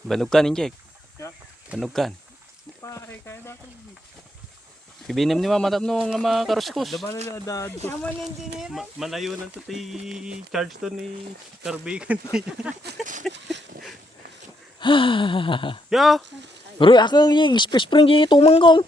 Banugkan, Injek. Ya. Banugkan. Pare, kaya ba ito? Ibinem ni mama tapno nga mga karuskos. Daba na dad ko. Sama ni engineer. Malayo na ito charge to ni Carbican. Yo! Pero ako yung spring yung tumang ko.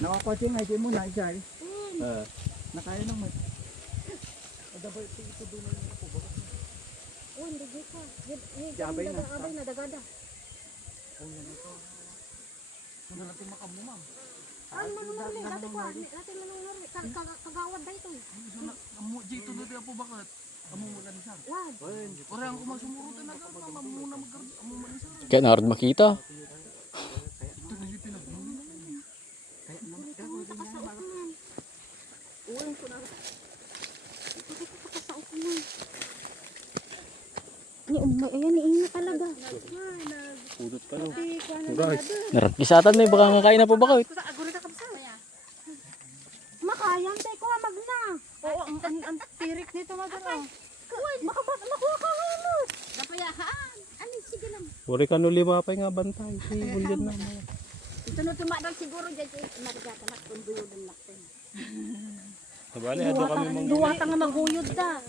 Nakakaching ay mo na isa eh. Nakaya nang may. Adabay ito doon na ako ba? Oh, hindi ka. Jabay na. Abay na dagada. Oh, yan ito. Ano natin makamumam? Ano manunari? Dati ko, natin manunari. Kagawad na ito. Amo dito na din po bakit? Amo mo na nisan. Wad. Orang ko masumuro talaga mamuna maggardo amo man nisan. Kaya narad makita. Ito na yung pinagmuna. Kaya nang Ito ka sa ukuman. Uwing ko na. Ito ka sa ukuman. Ayan, iinga talaga. Pudot ka no. guys. Narakisatan na baka nga kain na po baka. Aguri ka kamsa. Makayam tayo ko magna. Oo, ang tirik nito magano. Makuha ka halos. Napayahaan. Ano, sige lang. Wari ka no lima pa nga bantay. Bulyan na. Ito na tumadal siguro dyan. Marigatanak kung buyodin natin. Sabali, ado kami mang Duwata nga maghuyod da.